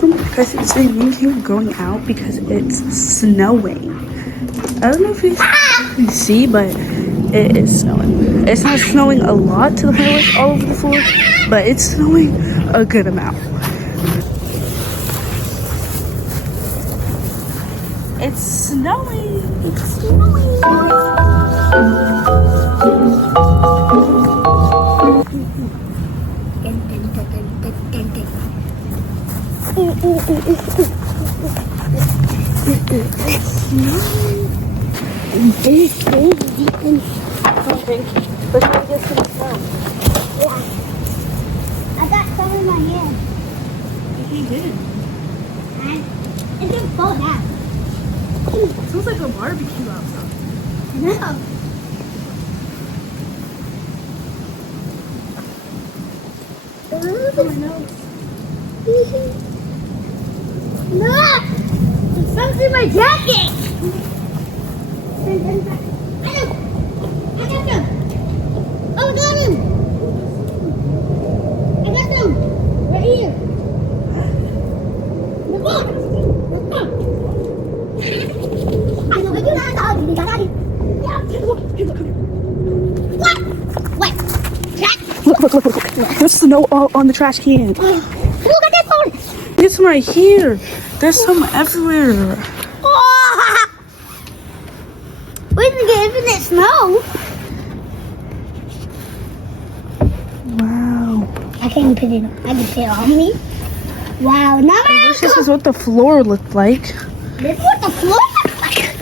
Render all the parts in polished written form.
Guys, it's me and King going out because it's snowing. I don't know if you can see, but it is snowing. It's not snowing a lot to the point where it's all over the floor, but it's snowing a good amount. It's snowing. It's snowing. Okay, let's try to get some snow. Yeah. I got some in my hand. You did. And it didn't fall down. It smells like a barbecue outside. No. Oh, my nose. Look! There's something in my jacket! I got them! Oh, I got him! I got them! Right here! Look! Look! I know, but you got it! Yeah, look! What? What? Jack? Look. There's snow all on the trash can. Look at this one! There's some right here. There's some everywhere. Oh! We didn't get infinite snow. Wow. I can't put it on. I can put it on me. Wow, now I wish this is what the floor looked like. This is what the floor looks like.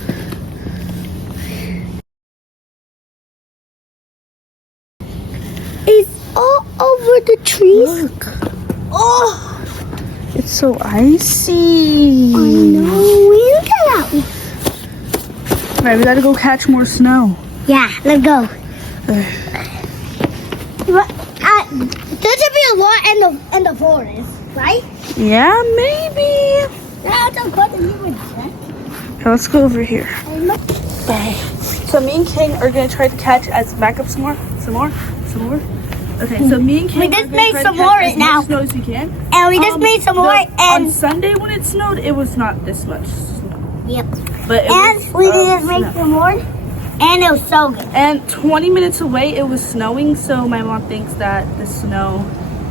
It's all over the trees. Look. Oh, It's so icy. I know. We look at that one. Alright, we gotta go catch more snow. Yeah, let's go. Uh, There should be a lot in the forest, right? yeah, maybe. That's a question you would check. Okay, let's go over here. Okay. So me and King are gonna try to catch back up some more. Okay, so me and King We are just gonna made try some to more catch right as now. much snow as we can. And we just made some more, On and Sunday when it snowed, it was not this much snow. yep. But it And was, we just made snow. some more, and it was so good. And 20 minutes away, it was snowing, so my mom thinks that the snow...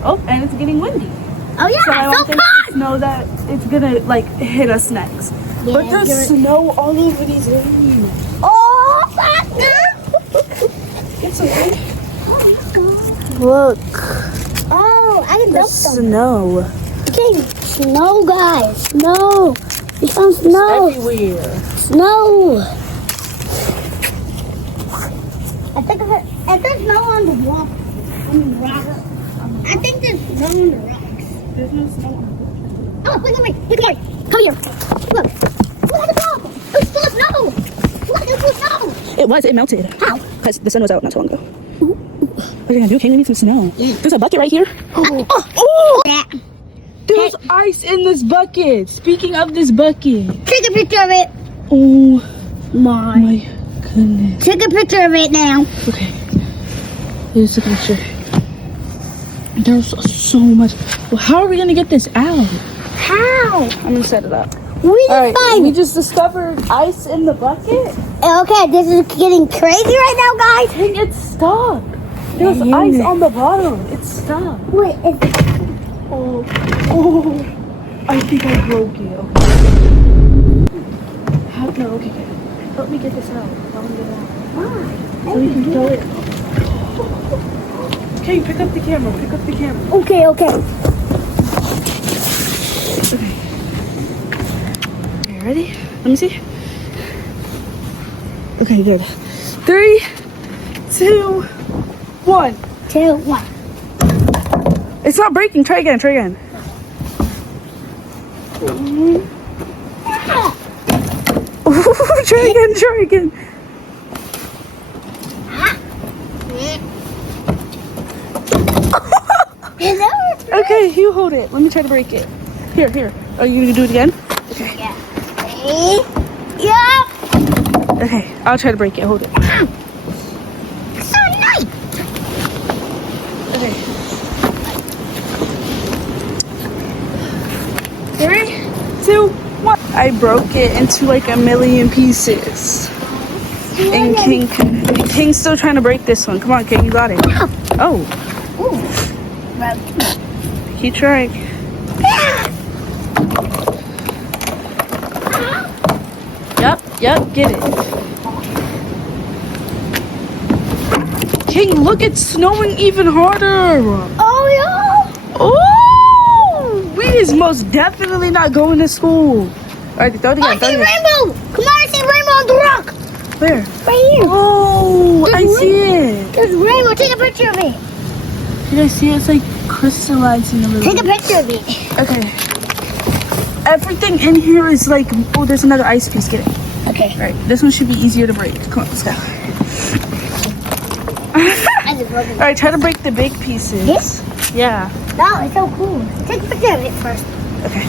Oh, and it's getting windy. Oh yeah, So my so mom thinks the cold. snow that it's gonna, like, hit us next. But Yeah, there's you're- snow all over these areas. Oh, faster! It's okay. Look. Oh, I can The dump them. snow. Okay, snow, guys. Snow. We found snow. Everywhere. Snow. I think there's snow on the wall. On the rocks. I think there's snow on the rocks. There's no snow. Oh, look at me. Look at me. Come here. Look. Look at the top. It's full of snow. Look, it's full of snow. It melted. How? Because the sun was out not so long ago. What are you gonna do, King? We need some snow. There's a bucket right here. Oh. That. There's ice in this bucket. Speaking of this bucket. Take a picture of it. Oh my goodness. Take a picture of it now. Okay. Here's the picture. There's so much. Well, how are we gonna get this out? How? I'm gonna set it up. We just Alright, find we just discovered ice in the bucket. Okay, this is getting crazy right now, guys. Dang, it's stuck. There's ice on the bottom. It's stuck. Wait, Oh, I think I broke it. Okay. No, okay. Help me get this out. I want to get it out. why? So we can throw it. Okay, pick up the camera. Pick up the camera. Okay. Okay. Okay, ready? Let me see. Okay, good. 3, 2, 1. 2, 1. It's not breaking. Try again. Ah. Try again. Okay, you hold it. Let me try to break it. Here. Are you gonna do it again? Okay. Yeah. Yeah. Okay, I'll try to break it. Hold it. So nice. Okay. 3, 2, 1. I broke it into like a million pieces. And King's still trying to break this one. Come on, King, you got it. Oh. Ooh. Keep trying. Yep, get it. King, look, it's snowing even harder. Oh, yeah. Oh, we is most definitely not going to school. All right, throw it again. I see rainbow. Come on, I see rainbow on the rock. Where? Right here. Oh, I see it. There's rainbow. Take a picture of me. Did I see it? It's like crystallizing a little Take a bit. picture of me. Okay. Everything in here is like, oh, there's another ice piece. Get it. Okay. All right, this one should be easier to break. Come on, let's go. I just broke it. All right, try to break the big pieces. This? Yeah. No, it's so cool. Take a picture of it first. Okay.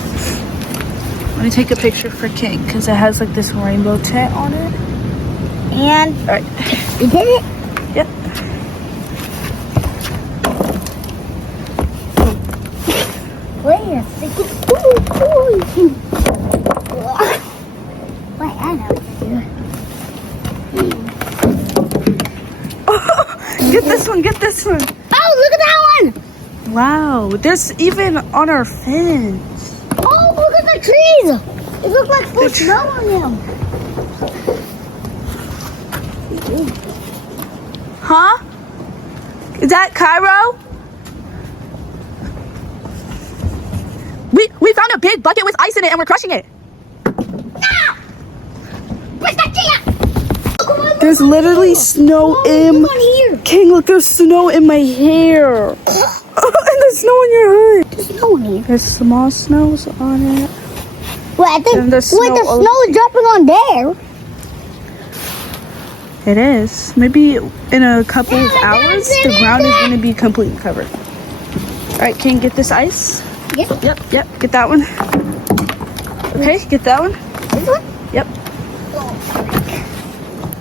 Let me take a picture for King because it has like this rainbow tint on it. And All right. you did it? Yep. Wait a second. Wait, I know. Get this one. Get this one. Oh, look at that one. Wow. There's even on our fence. Oh, look at the trees. It looks like full The tr- snow on them. Huh? Is that Cairo? We found a big bucket with ice in it and we're crushing it. Ah! Where's that chair? Come on, There's literally snow in. Look on here. King, look, there's snow in my hair. And there's snow in your hair. There's snow on here. There's small snows on it. Wait, I think And the there's snow snow is dropping on there. It is. Maybe in a couple of hours, the ground is going to be completely covered. All right, King, get this ice. Yes. Yep. Get that one. Okay, get that one. This one? Yep.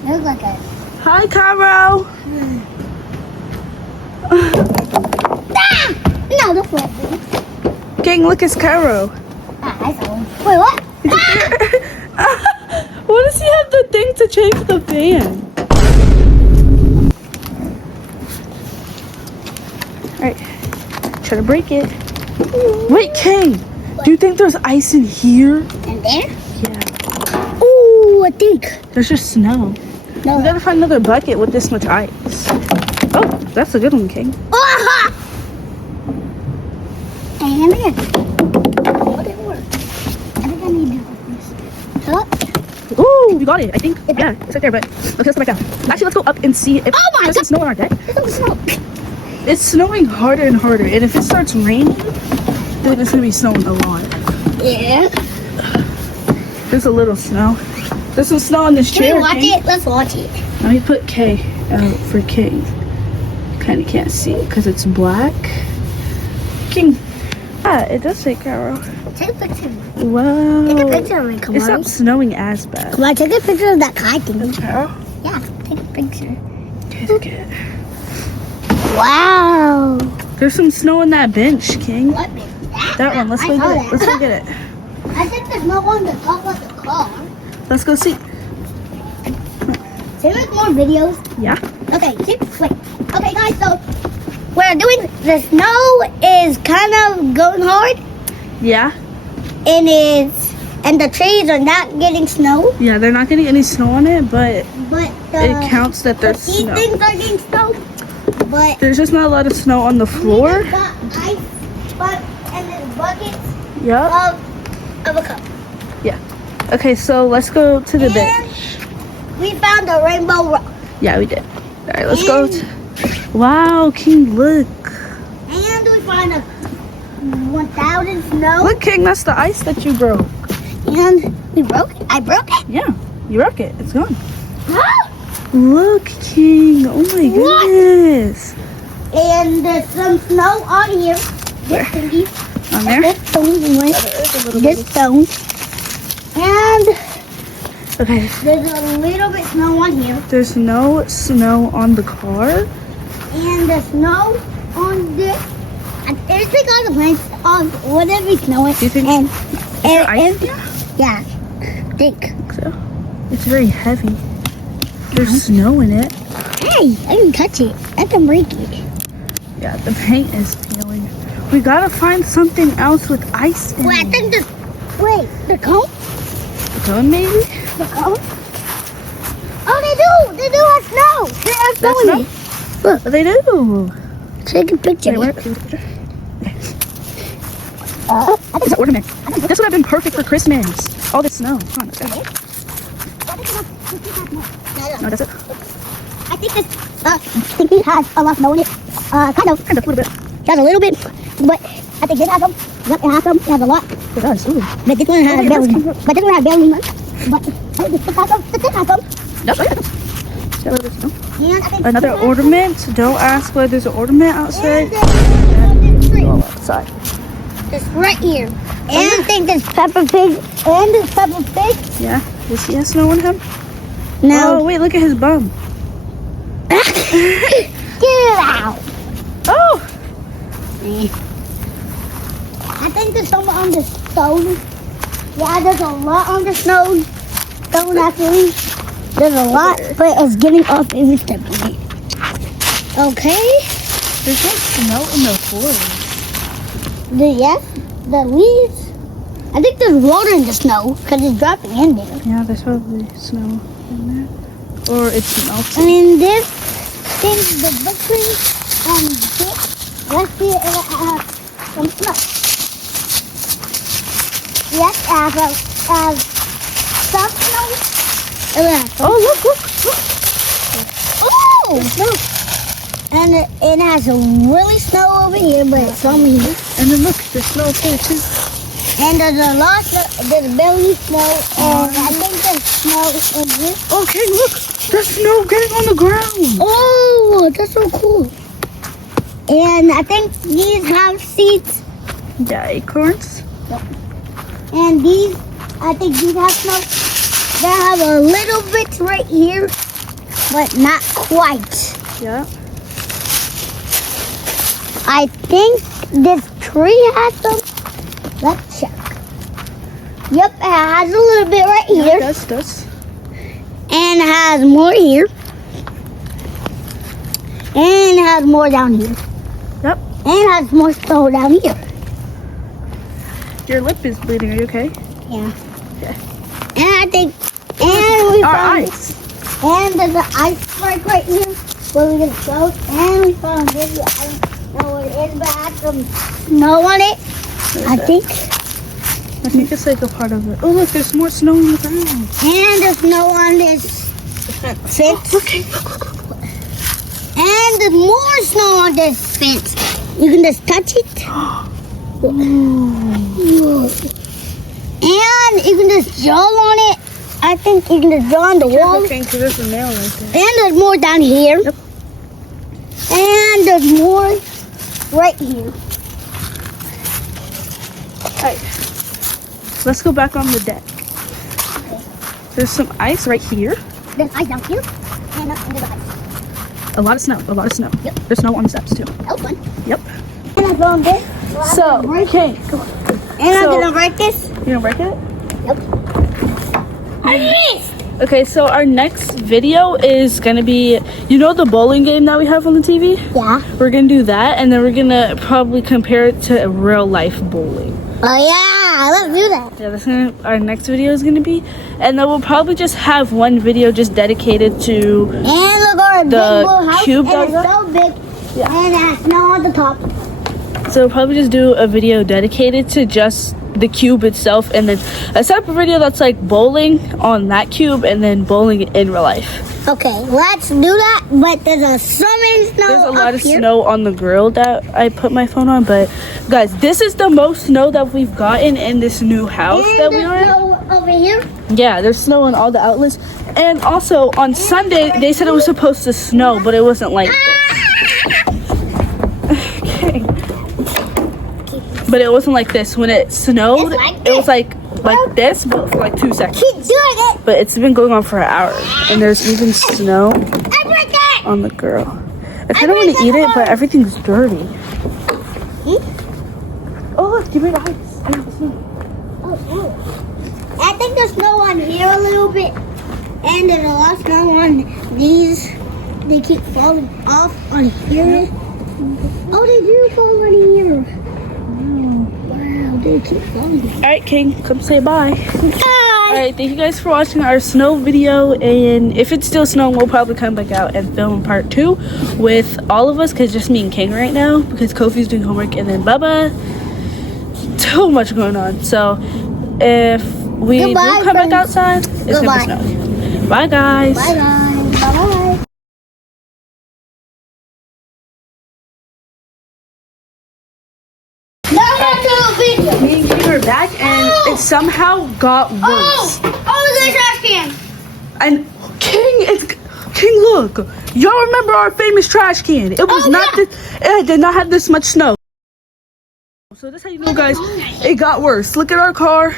It looks like a... Hi, Cairo. Ah! No, that's not it. King, look, it's Cairo. Ah, I saw one. Wait, what? Ah! What does he have the thing to change the fan? Alright, try to break it. Wait, King, do you think there's ice in here? And there? Yeah. Ooh, I think. There's just snow. No. We gotta find another bucket with this much ice. Oh, that's a good one, King. Ah! And again. What did it work? I think I need to do this. Up. Ooh, we got it, I think. Yeah, it's right there, but okay, let's go back down. Actually, let's go up and see if Oh my there's some snow on our deck. There's no snow. It's snowing harder and harder, and if it starts raining, then it's gonna be snowing a lot. Yeah. There's a little snow. There's some snow on this Can chair. we watch King. it? Let's watch it. Let me put K out for King. Kind of can't see it because it's black. King. Ah, it does say Cairo. Take a picture. Wow. Take a picture of me, come It's on. not snowing as bad. Come on, take a picture of that kite thing. Cairo? Yeah, take a picture. Okay. Wow. There's some snow on that bench, King. What is that? That one. Let's I go saw get it. that. Let's go get it. I think there's no one to talk about the car. Let's go see. Should we make more videos? Yeah. Okay, wait. Okay, guys, so we're doing, the snow is kind of going hard, Yeah. and the trees are not getting snow, Yeah, they're not getting any snow on it, but but it counts that the there's sea snow. things are getting snow, but There's just not a lot of snow on the we floor. just got ice, and then buckets Yep. of a cup. Okay, so let's go to the And bench. we found a rainbow rock, Yeah, we did. All right, let's go. Wow, King, look. and we found a 1,000 snow, Look, King, that's the ice that you broke. and we broke it. I broke it. Yeah, you broke it. It's gone. Huh? Look, King. Oh my What? goodness. And there's some snow on here. Where? This thingy. On there? This stone, right? This stone. And Okay, there's a little bit snow on here. there's no snow on the car. And the snow on this. And there's like all the plants. whatever it's snowing. Do you think And there ice in yeah, I think. so? It's very heavy. There's snow in it. Hey, I can touch it. I can break it. Yeah, the paint is peeling. We gotta find something else with ice in Wait, I it. think the cone? The cone, maybe? The cone? Oh, they do! They do have snow! They have snow in it. Look, they do. Take a picture. Wait, where? I think It's an ornament. This would have been perfect for Christmas. All this snow. Come on, let's go. No, that's it. I think this has a lot of snow in it. Kind of. Kind of, a little bit. Has a little bit, but I think this has some. Yep, it has some. It has a lot. It does, ooh. But this one has barely. But this one has barely much. But I think this has some. This has some. That's right. It's got a little bit of snow. And I think Another ornament. Don't ask why there's an ornament outside. And this tree. Oh, outside. It's right here. And I think this Peppa Pig. And this Peppa Pig. Yeah. Does he have snow on him? No. Oh, wait, look at his bum. Get it out. Oh! I think there's some on the stone. Yeah, there's a lot on the stone. Stone actually. There's a lot, but it's getting off every step of it. Okay. There's no snow in the forest. The leaves. I think there's water in the snow because it's dropping in there. Yeah, there's probably snow in there. Or it's melting. And in this thing, the book tree, and this, let's see if it has some snow. Yes, it has some snow. Oh, look. Oh, snow. And it has a really snow over here, but it's from here. And then look, there's snow here too. And there's a lot of, there's barely snow, and I think there's snow in here. Okay, look, there's snow getting on the ground. Oh, that's so cool. And I think these have seeds, Yeah, acorns. and these, I think these have snow. They have a little bit right here, but not quite. Yeah. I think this tree has some. Let's check. Yep, it has a little bit right Yeah, here. it does. And it has more here. And it has more down here. Yep. And it has more snow down here. Your lip is bleeding. Are you okay? Yeah. Okay. And I think, and we Our found, eyes. and there's an iceberg right here where we're gonna go. And we found this. I don't know what it is, but it has some snow on it. I think. I think it's like a part of it. Oh, look, there's more snow on the ground. And there's snow on this fence. Okay. And there's more snow on this fence. You can just touch it. And you can just draw on it. I think you can just draw on the wall. Okay, because there's a nail right there. And there's more down here. Yep. And there's more right here. Alright. Let's go back on the deck. There's some ice right here. There's ice down here. And there's ice. A lot of snow. A lot of snow. Yep. There's snow on the steps too. That was fun. Yep. And I draw on this. So, okay. Come on. And I'm So- gonna break this. You gonna break it? Yep. I missed. Okay, so our next video is gonna be, you know, the bowling game that we have on the TV? Yeah. We're gonna do that, and then we're gonna probably compare it to real life bowling. Oh yeah, let's do that. Yeah, that's gonna, our next video is gonna be, and then we'll probably just have one video just dedicated to. And look our big The blue house. cube and it's that so big. Yeah. And it has snow on the top. So we'll probably just do a video dedicated to just the cube itself, and then a separate video that's like bowling on that cube, and then bowling in real life. Okay, let's do that. But there's a swimming snow. There's a lot up of here. snow on the grill that I put my phone on, but guys, this is the most snow that we've gotten in this new house And that we there's are in. snow over here. Yeah, there's snow on all the outlets. And also on Sunday, they said it was supposed to snow, but it wasn't like this. Okay. But it wasn't like this. When it snowed, It's like it was this. like this, but for like 2 seconds. Keep doing it. But it's been going on for hours, and there's even snow I break it. on the grill. I kind of want to eat it, but everything's dirty. Hmm? Oh, look, you made ice. I know, snow. Oh. I think there's snow on here a little bit. And there's a lot of snow on these. They keep falling off on here. Oh, they do fall on here. Wow, they keep falling. Alright, King, come say bye. Bye. Alright, thank you guys for watching our snow video. And if it's still snowing, we'll probably come back out and film part 2 with all of us. Because just me and King right now. Because Kofi's doing homework. And then Bubba. Too much going on. So, if we do come back outside, it's going to be snowing. Bye, guys. Bye, guys. Bye-bye. Me and King are back, and it somehow got worse. Oh, there's a trash can. And King, look. Y'all remember our famous trash can? It was it did not have this much snow. So that's how you know, guys, it got worse. Look at our car.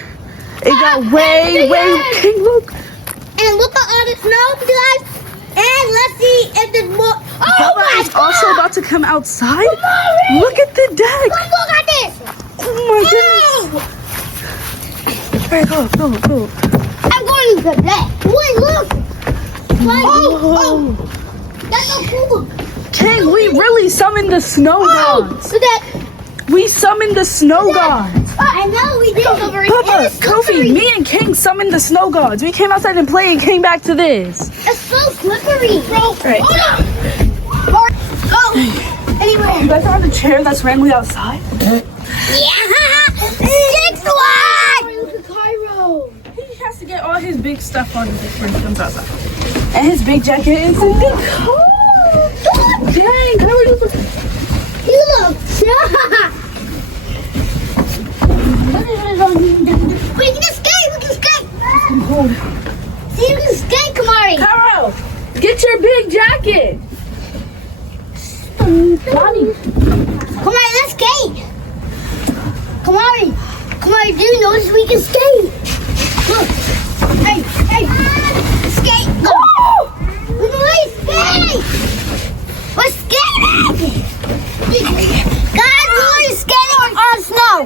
It got way. King, look. And look at all the snow, guys. And let's see if there's more. Oh, Bubba is also about to come outside. Mommy. Look at the deck. Look at this. Oh my goodness. All right, go. I'm going to the deck. Wait, look. Oh. That's so cool. King, we really summoned the snow gods. Look at. We summoned the snow gods. I know we did. Papa, Kofi, me and King summoned the snow gods. We came outside and played and came back to this. It's so slippery, bro. Right. Oh. Anyway. You guys are on the chair that's randomly outside? Yeah. 6 one. Look at Cairo. He has to get all his big stuff on before he comes outside. And his big jacket is in the car. Dang, Cairo, you look. You look shot. We can skate. See, you can skate, Kamari. Cairo, get your big jacket. Mommy. Kamari, let's skate. Kamari, do you notice we can skate? Look. Hey. Skate. Go. We're skating. We're skating. God was skating on snow.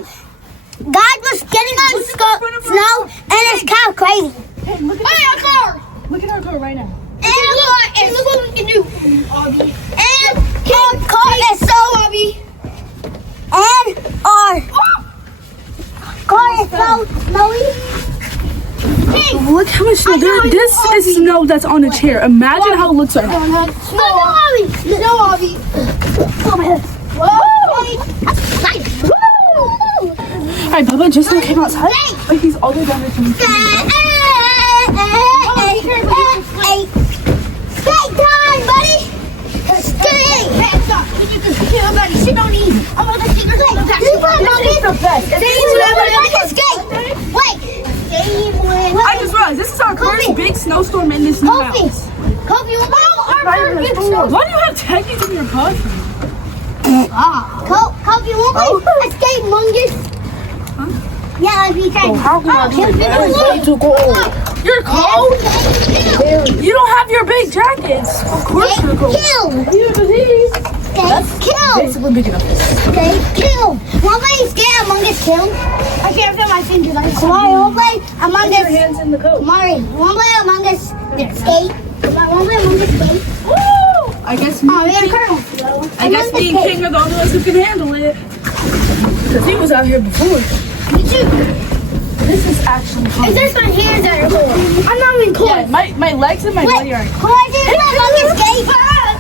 God was skating on snow, and it's kind of crazy. Hey, look at our car. Look at our car right now. And look what we can do. And our car is so heavy. And our car is so snowy. Look how much snow. This is snow that's on a chair. Imagine how it looks right now. Snow, Abby. Oh my God. Whoa. Alright, Bubba just now came outside. But he's all the way down there. Skate time, buddy. Skate. Sit down easy. I'm gonna skate. This is the best. Skate. Wait. I just realized this is our first big snowstorm in this new house. Kofi, Why do you have Teddy's in your car? Kofi, won't we escape Mungus? Huh? Yeah, I'll be trying. You're cold? You don't have your big jackets. Of course you're cold. Kill. That's kill. basically big enough. Kill. Won't we skate Among Us kill? I can't feel my fingers. Kamari, won't play Among Us. Your hands in the coat. Kamari, won't play Among Us skate. Won't play Among Us skate. Woo! I guess me and King are the only ones who can handle it. Because he was out here before. Me too. This is actually cold. It's just my hands that are cold. I'm not even cold. Yeah, my legs and my body are. Come on, play Among Us skate.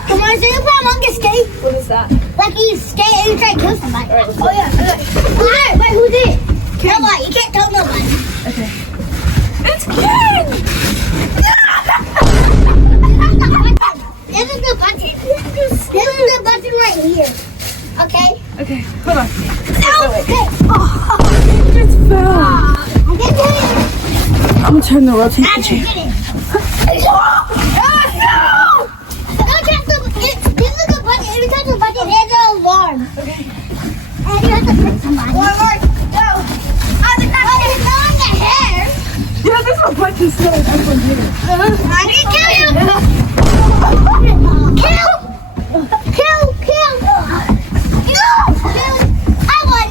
Come on, play Among Us skate. What is that? Like you skate and you try to kill somebody. Right, Oh yeah. Wait, who's it? Nobody. You can't tell nobody. Okay. It's King! This is the button. This is the button right here. Okay? Okay, hold on. No! Okay. It just fell. I get it. I'm gonna turn the rotate the chair. Get it. No! Don't touch the button. This is the button. Every time the button, there's an alarm. Okay. And you have to press somebody. One more. Go. It's not on the hair. Yeah, this is a bunch of snow. Everyone did it. I didn't kill you. Kill. Kill. No. Kill. I won.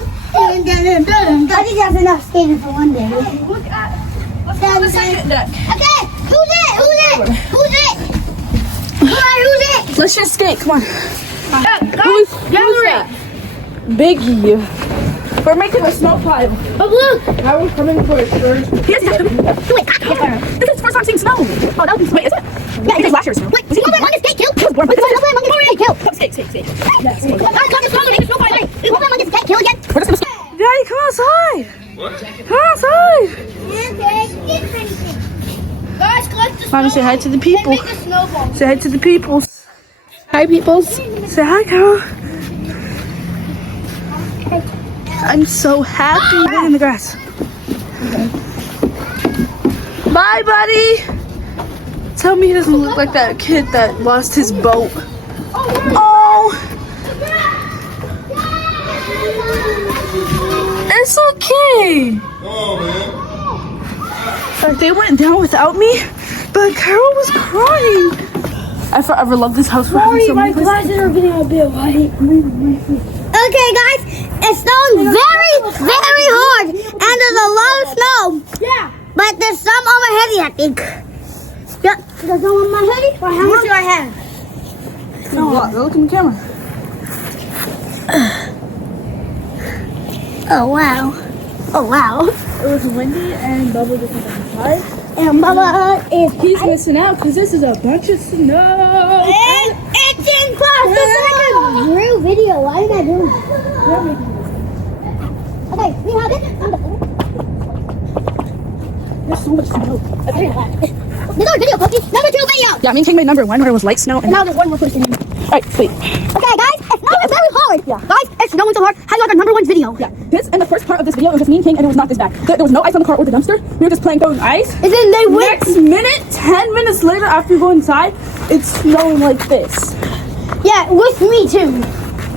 I think that's enough skating for one day. Look at. Let's go to the second deck. Okay, who's it? Let's just skate. Come on. Guys, that? Biggie. We're making a snow pile. oh look! Now we're coming for a surge. Yes, yes. This is his first time seeing snow. Oh, that was wait, is it? Yeah, it is last year's snow. Wait, was he born? Skate kill? He was born. Skate. Yes. We're just gonna. Daddy, come outside. What? Come outside. Guys, collect the Mommy, say hi to the people. Make a snowball. Say hi to the peoples. Hi, peoples. Say hi, Carol. I'm so happy. Right in the grass. Bye, buddy. Tell me he doesn't look like that kid that lost his boat. Oh. It's okay. Oh, man. Like they went down without me, but Carol was crying. I forever love this house. Sorry, my glasses are getting a bit white. Okay, guys, it's snowing very, very hard, and there's a lot of snow. Yeah. But there's some on my hoodie, I think. Yep, there's some on my hoodie. Well, how much do I have? No, look in the camera. Oh, wow. Oh, wow. It was windy and Bubba was inside. And Bubba is... He's missing out because this is a bunch of snow. It's in class. It's like a real video. Why are you not doing it? Okay, we have it. There's so much snow. This is our video, Cookie. Number 2 video. Yeah, me and King made number 1 where it was light snow. And Now there's one more person. Alright, wait. Okay, guys, it's snowing very hard. Yeah. Guys, it's snowing so hard. How you got our number 1 video? Yeah, this and the first part of this video, it was just me and King and it was not this bad. There was no ice on the car or the dumpster. We were just playing throwing ice. And then they went... Next minute, 10 minutes later after we go inside, it's snowing like this. Yeah, with me too.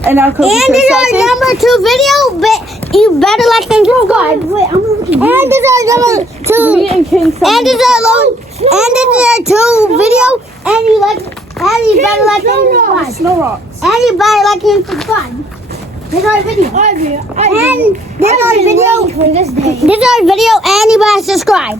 And now Kobe And this is our number 2 video, but you better like and subscribe. Wait, I'm looking. And this is our number 2. Me and King. And this is our 2 video, and you better like and subscribe. Snow rocks. And you better like and subscribe. This is our video. And this is our video. For this day. This is our video, and you better subscribe.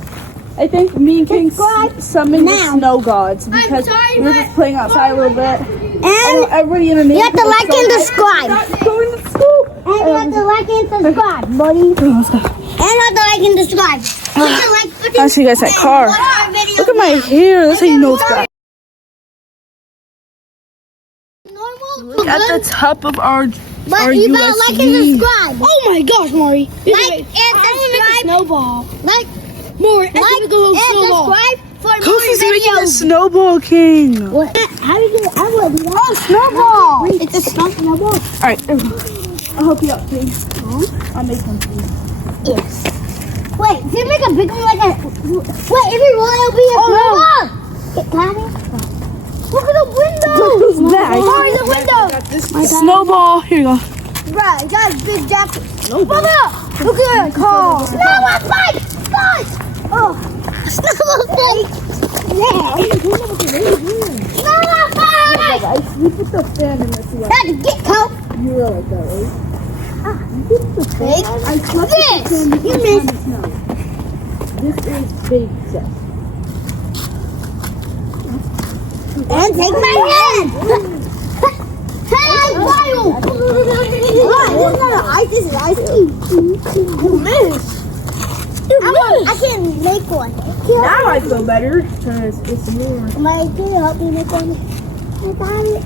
I think me and King Subscribe summoned the now. snow gods because sorry, we were just playing outside a little bit. And Everybody in the you have to like and subscribe. Going to school. And you have to like and subscribe, buddy. And you Let's go. have to like and subscribe. I'll show you guys that car. Look at my hair. That's how you know it's bad. Look at the top of our But you better like and USB. subscribe. Oh my gosh, Maury. Like and subscribe. Snowball. Like Maury, I and think we're going snowball. subscribe for more Kofi's making a videos. snowball king. What? How do you do it? I would. Oh, snowball! It's a snowball. Alright, there we go. I'll help you out, please. I'll make one for you. Yes. Wait, did you make a big one like a? Wait, if you roll, it'll be a snowball. Can I? Look at the window. Who's that? Maury, the window. Snowball. Here you go. Bruh, you got a big jacket. Snowball. Look at that car. Snowball fight! Fight! Oh. Snowball fight! Yeah. Snowball fight! Guys, we put the fan in this one. That's a get coat. You were like that, right? Big. This. You missed. This is big stuff. And take my hand. Hey, Wild. What? This is not an ice. This is ice cream. You missed. I can't make one. Now I feel better because it's more. Mike, can you help me make one? I got it.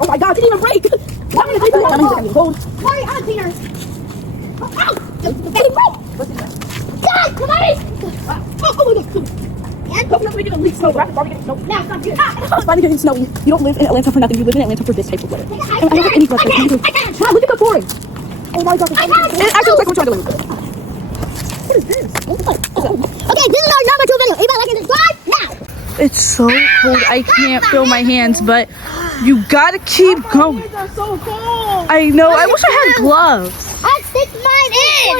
Oh my god, it didn't even break! I'm gonna take that. I'm gonna get cold. Mari, I'm here. Ow! God, come on! Oh my god! And coconut's making a leak snow. We're getting snow. Now stop here. It's finally getting snowy. You don't live in Atlanta for nothing. You live in Atlanta for this type of weather. And I don't have any gloves. Wow, look at the pouring. Oh my god. It actually looks like we're trying to live with it. What is this? Okay, this is our number 2 video. Anybody like and subscribe now? It's so cold. I can't feel my hands, but you gotta keep going. They're so cold. I know. I wish I had gloves. I stick mine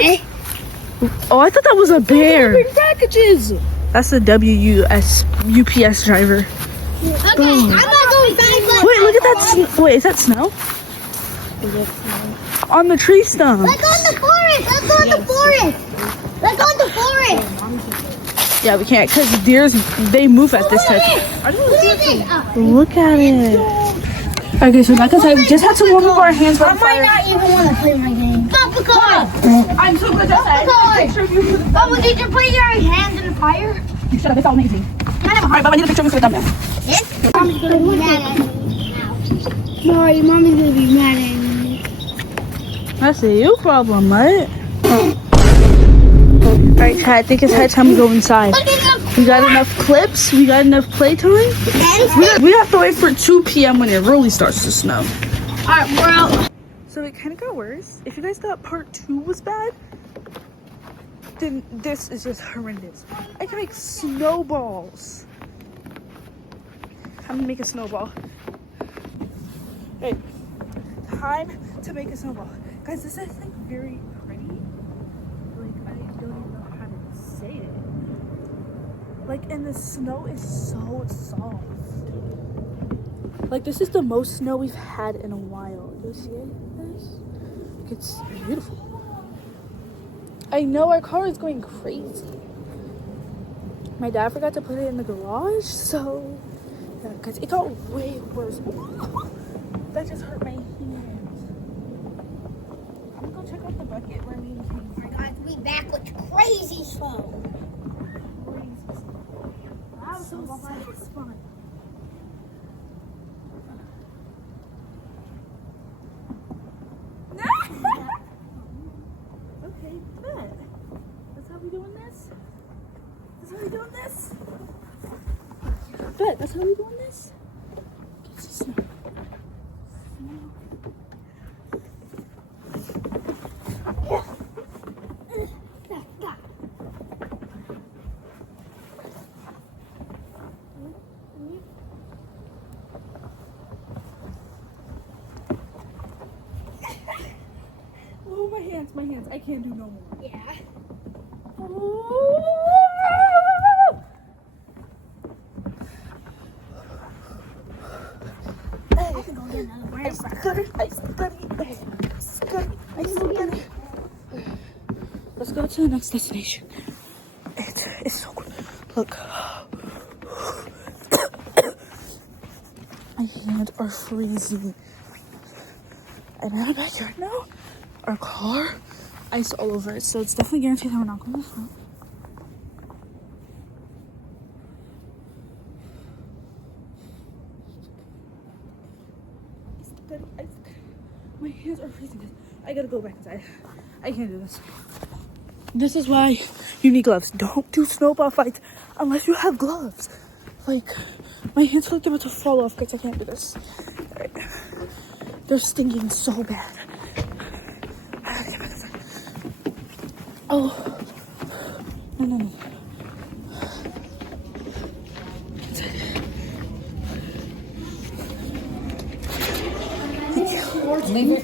in. Oh, I thought that was a bear. Packages. That's the UPS driver. Okay, I'm not going fast. Wait, look at that. Wait, is that snow? on the tree stump. Let's go in the forest. Let's go in the forest. Let's go in the forest. Yeah, we can't because deers, they move at this time. Look at it. Okay, so like I said, we just had to warm up our hands by the fire. I might not even want to play my game. Popcorn. I'm so glad that Mama, did you put your hands in the fire? You should have. It's all amazing. Alright, but I need a picture of me for the thumbnail. Mommy's gonna be mad at me now. Sorry, Mommy's gonna be mad at me. That's a you problem, right? Alright, Chad, I think it's high time to go inside. We got enough clips. We got enough playtime. We have to wait for 2 p.m. when it really starts to snow. Alright, we're out. So it kind of got worse. If you guys thought part 2 was bad, then this is just horrendous. I can make snowballs. I'm gonna make a snowball. Hey, time to make a snowball. Guys, this is like very pretty. Like, I don't even know how to say it. Like, and the snow is so soft. Like, this is the most snow we've had in a while. Do you see it? It's beautiful. I know our car is going crazy. My dad forgot to put it in the garage, so yeah, because it got way worse. That just hurt my hands. I'm gonna go check out the bucket where me and King. Oh my God, we back with crazy slow. I'm so satisfied. Okay, bet. That's how we doing this? That's how we doing this? Bet, that's how we doing this? Get some snow. Oh, my hands. I can't do no more. Yeah. Oh. I can go get another brand. Let's go to the next destination. It's so good. Look. My hands are freezing. I'm in our backyard now. Our car, ice all over it, so it's definitely guaranteed that we're not going to snow. My hands are freezing. I gotta go back inside. I can't do this. This is why you need gloves. Don't do snowball fights unless you have gloves. Like, my hands feel like they're about to fall off because I can't do this. Alright. They're stinging so bad. I gotta get back inside. Oh. No. Inside. Thank you.